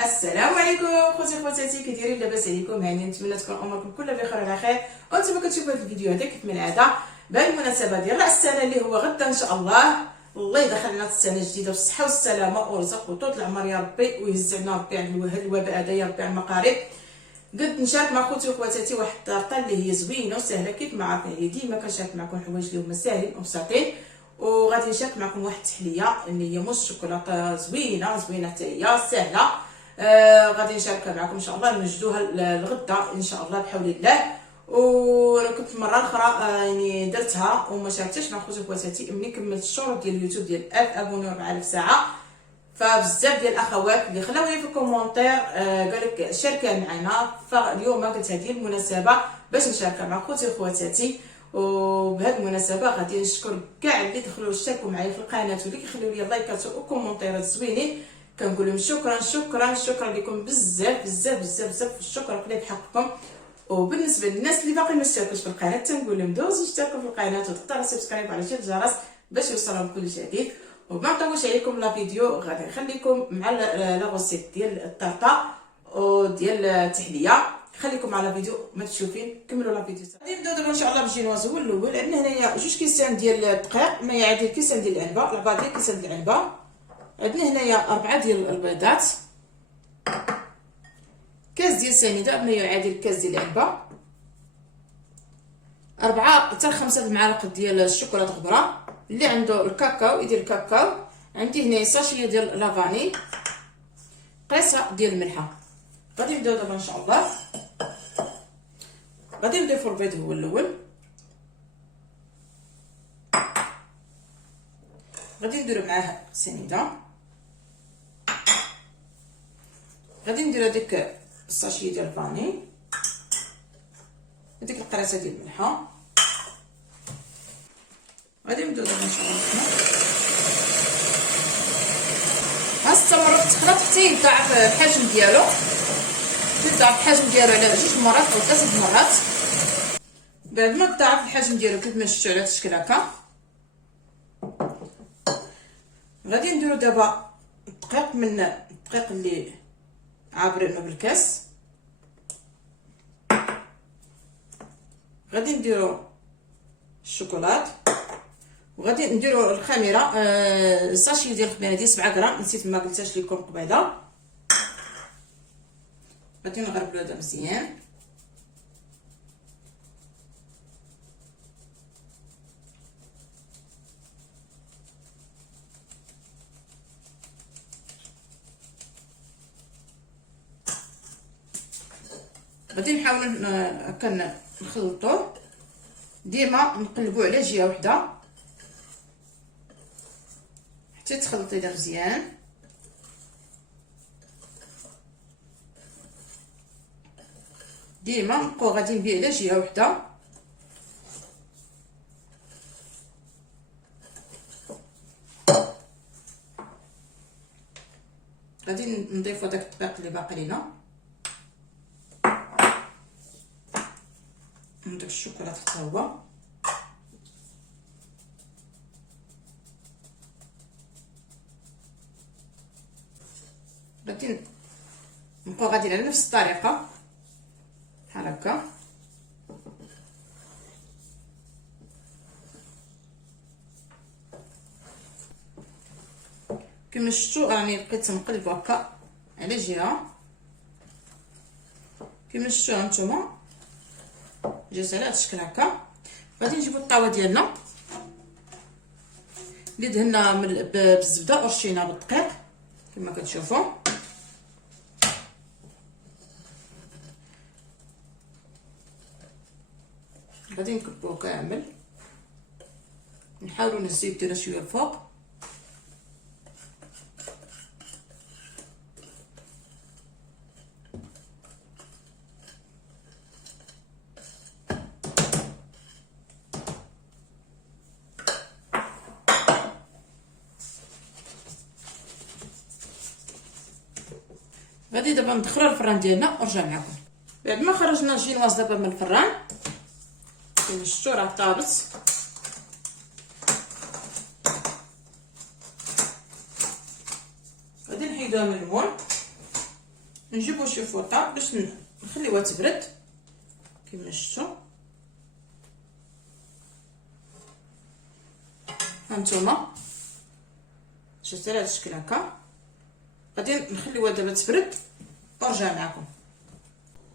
السلام عليكم خوتي خواتاتي، كي دايرين؟ لاباس عليكم؟ هاني نتمنى تكون اموركم كلها بخير وعلى خير. وانتم كتشوفوا هذا الفيديو هذا كيف من العاده بالمناسبه ديال راس السنه اللي هو غدا ان شاء الله. الله يدخلنا السنه الجديده بالصحه والسلامه ورزق وطول العمر يا ربي، ويهز علينا ربي عن الوباء هذا يا ربي عن المقارب. قد نشارك مع خوتي وخواتاتي واحد الطرطه اللي هي زوينه وسهله، كيف ما عارفين هي ديما كنشارك معكم حوايج اللي هما ساهلين وبساطين. وغادي نشارك معكم واحد التحليه اللي هي موس الشوكولاته زوينه حتى هي سهله. غادي نشاركها معكم ان شاء الله، نوجدوها الغدا ان شاء الله بحول الله. وانا كنت مره اخرى يعني درتها وما شاركتش مع خوتي وخواتاتي ملي كملت الشروط ديال اليوتيوب ديال 1000 ابوني و 4000 ساعه. فبزاف ديال الاخوات اللي خلاو لي في الكومونتير قال لك شاركها معنا، فاليوم قلت هذه المناسبه باش نشاركها مع خوتي وخواتاتي. وبهذه المناسبه غادي نشكر كاع اللي دخلوا اشتركوا معايا في القناه واللي كيخليو لي لايكات وكومونتيرات زوينين. كنقول لهم شكرا لكم بزاف بزاف بزاف بزاف، الشكر كله بحقكم. وبالنسبه للناس اللي باقي ما اشتركوش في القناه تنقول لهم دوزوا اشتركوا في القناه وضغطوا على سبسكرايب على زر الجرس باش يوصلكم كل جديد. وما نطولش عليكم لا فيديو، غادي نخليكم مع لا غوسيت ديال الطرطه وديال التحليه. خليكم على فيديو ما تشوفين، كملوا لا فيديو. غادي نبداو دابا ان شاء الله بالجينواز. هو الاول عندنا هنايا 2 كيسان ديال الدقيق، ما يعادل كيسان ديال العنبه، 4 ديال كيسان ديال العنبه. عندنا هنايا 4 ديال البيضات، كاس ديال سنيده ما يعادل كاس ديال العنبه، 4 حتى 5 المعالق ديال الشوكولاته غبره. اللي عنده الكاكاو يدير الكاكاو. عندي هنايا ساشيه ديال لافاني، قيصه ديال الملحه. غادي نبداو دابا ان شاء الله. غادي نضيفو البيض هو الاول، غادي نديرو معاه سنيده، غادي ندير هذيك الساشيه ديال الفاني، هذيك القريصه ديال الملحه. غادي نبداو دابا ان شاء الله. ها التمر تخلط حتى يضاعف الحجم ديالو، يضاعف الحجم ديالو على 2 مرات او 3 مرات. بعد ما ضاعف الحجم ديالو كيف ما شفتوا على هذا الشكل هكا، غادي نديرو دابا الدقيق من الدقيق اللي عابرينه بالكاس. غادي نديرو الشوكولات، وغادي نديرو الخميره. ساشي ديال الخميره ديال 7 غرام، نسيت ما قلتهاش لكم قبيله. غادي نغربلو هذا مزيان. غادي نحاولوا هكا نخلطوه، ديما نقلبوه على جهه وحده حتى تخلطي ده مزيان. ديما نبقاو غاديين به على جهه وحده. غادي نضيفو داك الدقيق اللي باقي لينا، وداك الشوكولاته حتى هو. غادي نبقاو غاديين على نفس الطريقه بحال هكا. كما شفتوا راني بقيت نقلب هكا على جهه، كما شفتوا هانتوما جات على هذا الشكل هكا. غادي نجيبو الطاوه ديالنا اللي دهنا بالزبده ورشينا بالدقيق كما كتشوفوا. غادي نكبوه كامل، نحاولوا نزيد ديرها شويه الفوق. غادي دابا ندخلوا الفران ديالنا ونرجع معكم. بعد ما خرجنا الجينواز دابا من الفران كما شفتوا راه طابت. غادي نحيدوها من المول. نجيبو شي فوطه باش نخليوها تبرد كما شفتوا. هانتوما شفتوا على هذا الشكل هكا. غادي نخليوها دابا تبرد ونرجع معكم.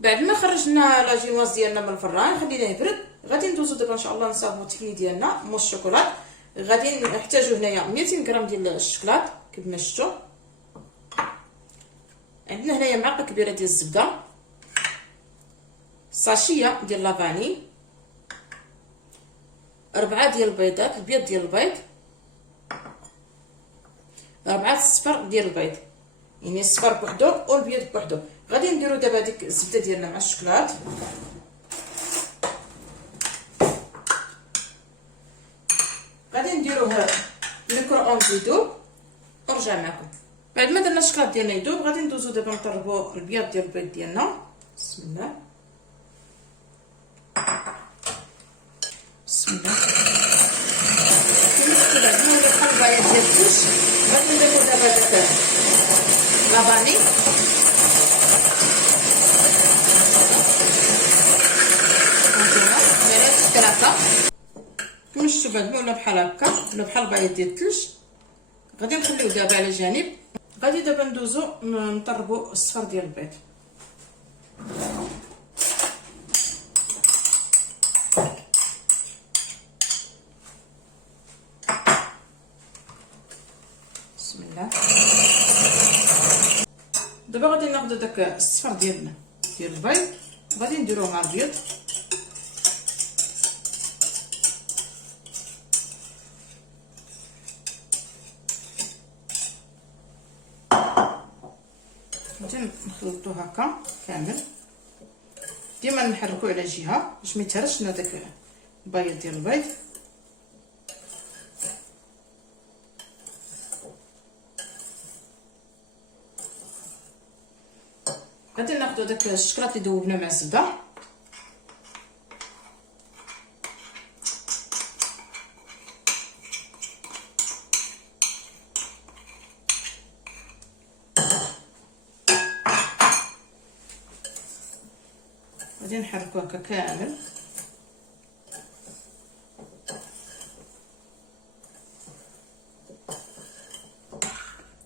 بعد ما خرجنا لا جينواز ديالنا من الفران خليناه يبرد، غادي ندوزو دابا ان شاء الله نصاوبو التكني ديالنا موس الشوكولات. غادي نحتاجو هنايا 200 غرام ديال الشوكولات كما شفتوا. عندنا هنايا معلقه كبيره ديال الزبده، ساشيه ديال لافاني، 4 ديال البيضات، البيض ديال البيض، 4 الصفر ديال البيض، يعني الصفر بوحدو والبيض بوحدو. غادي نديرو دابا ديك الزبده ديالنا مع الشوكولات، غادي نديروه الميكرووند يذوب ونرجع معكم. بعد ما درنا الشوكولات ديالنا يذوب غادي ندوزو دابا نطربو البيض ديال البيض ديالنا. بسم الله بسم الله. كما بعد ما ندير البياض ديال الكوش غادي نديرو دابا داك لافاني كما شفتوا. بعد ما ولا بحال هكا ولا بحال البياض ديال الثلج غادي نخليوه دابا على جانب. غادي دابا ندوزو نطربو الصفر ديال البيض. بسم الله. دابا غادي ناخذ داك الصفر ديال البيض غادي نديروه مع البيض. غادي نخلطو هكا كامل، ديما نحركو على جهه باش ما يتهرش لنا داك البيض ديال البيض. غادي ناخذ داك الشكلاط اللي ذوبنا مع الزبده، غادي نحركو هكا كامل.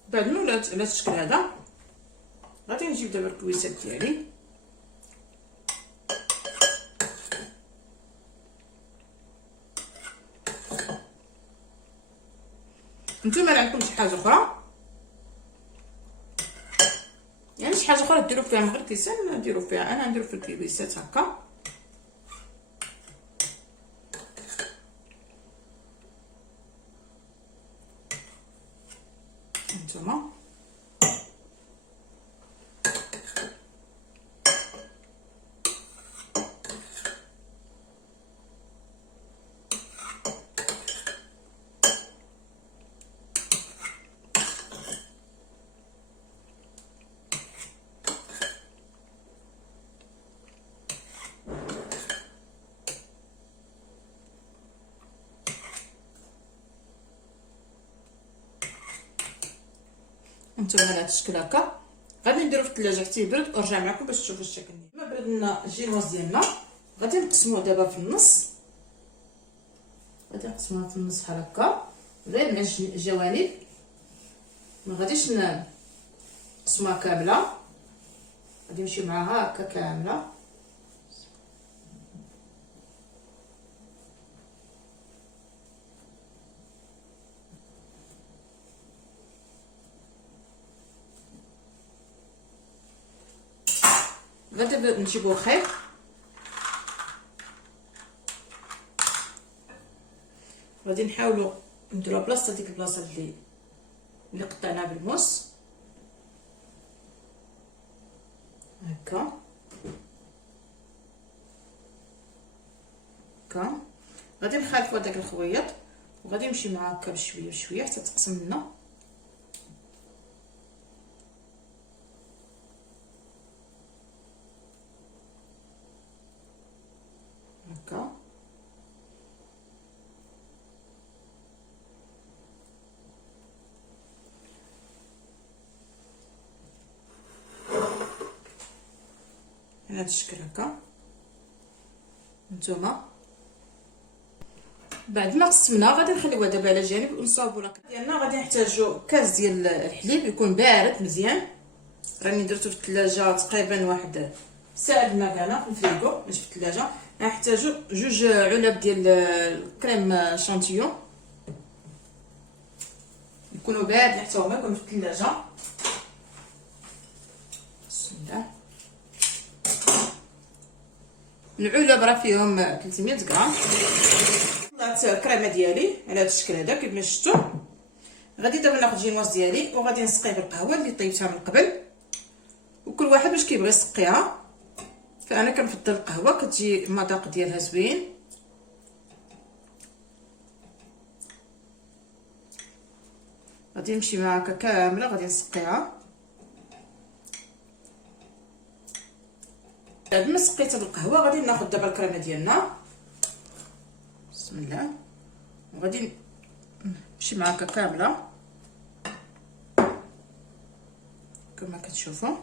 بعد ما ولات على الشكل هذا غادي نجيب دابا الكويسات ديالي نتوما عندكم شي حاجه اخرى، يعني شي حاجه اخرى ديروا فيها من غير كيسان ديروا فيها. انا نديرو في الكويسات هكا. هانتوما على هذا الشكل هكا. غادي نديرو في الثلاجه حتى يبرد ونرجع معكم باش تشوفوا الشكل. ما برد لنا الجينواز ديالنا غادي نقسموه دابا في النص. غادي نقسموها في النص بحال هكا غير مع الجوانب، ما غاديش نقسموها كامله، غادي نمشيو معاها هكا كامله. غادي نجيبو خيط غادي نحاولوا نديروها بلاصه ديك البلاصه اللي قطعناها بالموس هكا هكا. غادي نخالفوا داك الخويط وغادي نمشي معاه هكا بشويه بشويه حتى تقسم لنا هكا. بهذا الشكل هكا. نتوما بعد ما قسمنا غادي نخليوها دابا على جانب ونصاوبو لاكاط ديالنا. غادي نحتاجو كاس ديال الحليب يكون بارد مزيان، راني درتو في الثلاجه تقريبا واحد ساعه المكانه في الفريغو مش في الثلاجه. نحتاجو 2 علب ديال الكريم شانتيون يكونوا باردين حتى هما يكونوا في الثلاجه. بسم الله. العلب راه فيهم 300 غرام. طلعت الكريمه ديالي على هذا الشكل هذا كيف ما شفتوا. غادي دابا ناخذ جينواز ديالي وغادي نسقيه بالقهوه اللي طيبتها من قبل، وكل واحد باش كيبغي يسقيها. فانا كنفضل القهوه كتجي المذاق ديالها زوين. غادي نمشي معاك كامله غادي نسقيها. بعد ما سقيت القهوه غادي ناخذ دابا الكريمه ديالنا. بسم الله. وغادي نمشي معاك كامله كما كتشوفوا.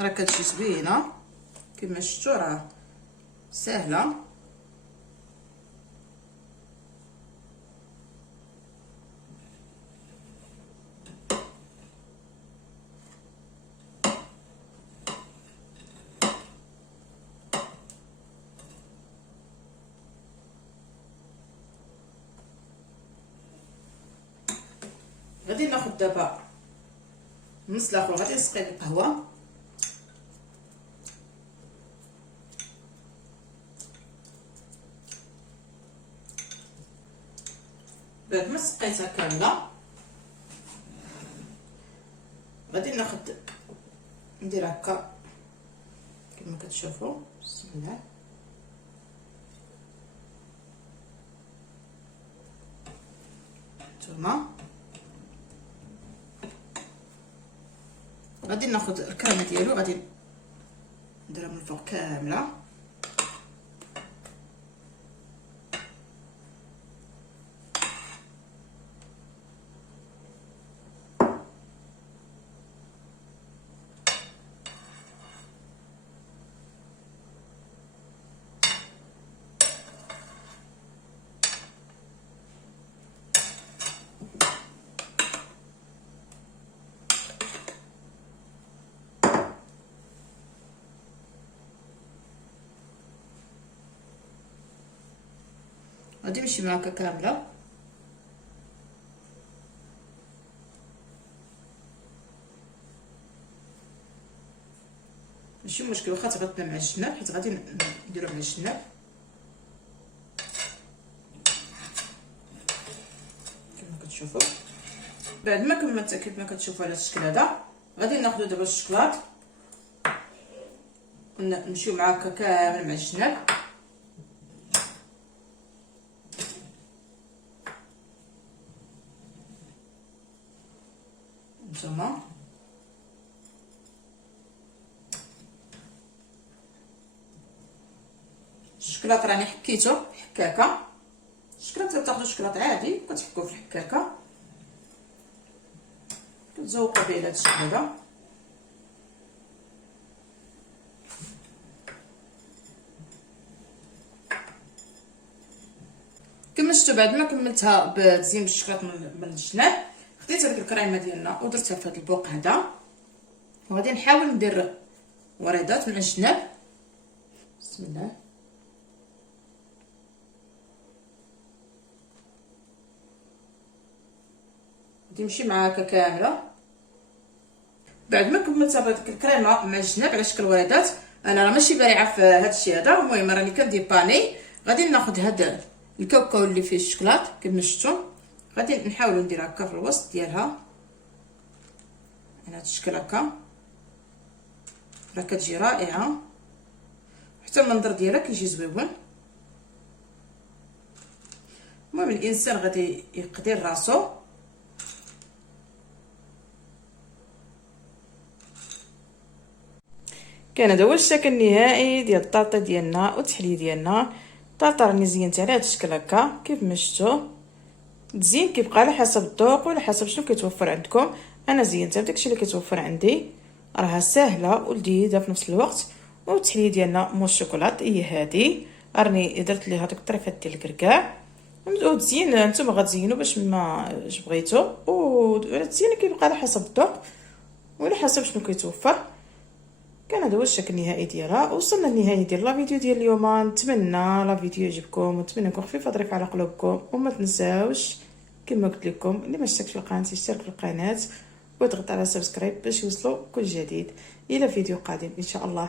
راه كتجي زوينه كما شفتوا، راه سهله. غادي ناخذ دابا النص الاخر غادي نسقي القهوه. بعد ما سقيتها كامله غادي ناخذ ندير هكا كما كتشوفوا. بسم الله. نتوما غادي ناخذ الكريمه ديالو غادي نديرها من الفوق كامله. غادي نمشي معاك كامله. ماشي مشكل واخا تغطنا مع الجناب حيت غادي نديرو مع الجناب كما كتشوفوا. بعد ما كملت كيف ما كتشوفوا على الشكل هذا غادي ناخذ دابا الشكلاط ونمشيو معاك كامل مع الجناب. نتوما الشكلاط راني حكيته في حكاكه. الشكلاط تاخذوا الشكلاط عادي كتحكوه في الحكاكه كتزوقوا به على هذا الشكل هذا. كما شفتوا بعد ما كملتها بتزيين بالشكلاط من الجناب خديت هذيك الكريمه ديالنا ودرتها في هذا البوق هذا وغادي نحاول ندير وريضات من الجناب. بسم الله. غادي نمشي معاك كامله. بعد ما كملت هذيك الكريمه مع الجناب على شكل وريضات انا راه ماشي بارعه في هذا الشيء هذا. المهم راني كندير باني. غادي ناخذ هذا الكاوكاو اللي فيه الشكلاط كما شفتوا غادي نحاولوا ندير هكا في الوسط ديالها على هذا الشكل هكا. راه كتجي رائعه حتى المنظر ديالها كيجي زويون. المهم الانسان غادي يقدر راسو. كان هذا هو الشكل النهائي ديال الطارطه ديالنا والتحليه ديالنا. الطارطه راني زينتها على هذا الشكل هكا كيف ما شفتوا. التزيين كيبقى على حسب الذوق وعلى حسب شنو كيتوفر عندكم. انا زينتها بداكشي اللي كيتوفر عندي، راها سهله ولذيذه في نفس الوقت. والتحليه ديالنا مو الشوكولات هي هذه، راني درت ليها هذوك الطريفات ديال الكركاع. وتزيين نتوما غتزينوا باش ما بغيتوا، والتزيين كيبقى على حسب الذوق وعلى حسب شنو كيتوفر. كان هذا هو الشكل النهائي ديالها. وصلنا للنهايه ديال لا فيديو ديال اليوم. نتمنى لا فيديو يعجبكم ونتمنى نكون خفيفه ظريفه على قلوبكم. وما تنساوش كما قلت لكم اللي ما اشتركش في القناه يشترك في القناه ويضغط على سبسكرايب باش يوصلوا كل جديد. الى فيديو قادم ان شاء الله.